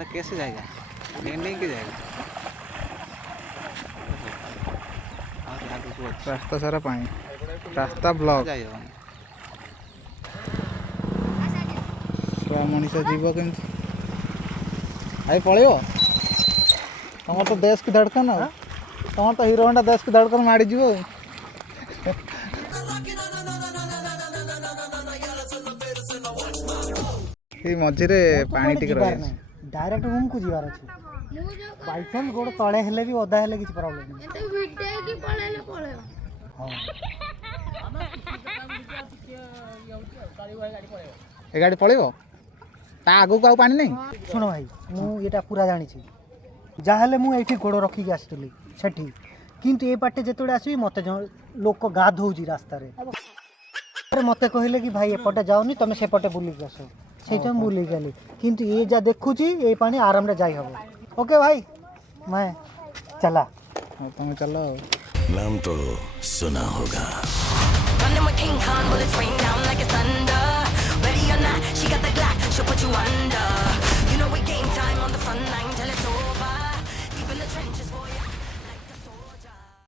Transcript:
अरे कैसे जाएगा, डेंग डेंग के जाएगा। और आगे को अच्छा रास्ता सारा पानी, रास्ता ब्लॉक। जाइए छुआ मनीष जीव केमती भाई पलैब तुम तो देश की धड़कन तुम तो हीरो होंडा देश की धड़कन माड़ी जीव मझे पानी टिके रही डायरेक्ट रूम को जीवार अछि बाई चांस गोड़ तळे हेले भी ओदा हेले किछ प्रॉब्लम नहीं एते भिडे की पळेले पळे हां ए गाड़ी पलैब ता आगु को पानी नहीं। सुनो भाई मु एटा पूरा जानि छी जाहले मु एठी गोड़ रखी के आस्तली सेठी किंतु ए पाटे जेतोडे आसी मते लोक गाधौजी रास्ता रे अरे मते कहले कि भाई एपटे जाओनी तमे सेपटे बुली के आसो सेटा बुली गेली किंतु ए जा देखुची ए पानी आराम रे जाई हबो। ओके भाई मैं चला तुम चलो नाम तो सुना होगा। Running with King Kong, bullets rain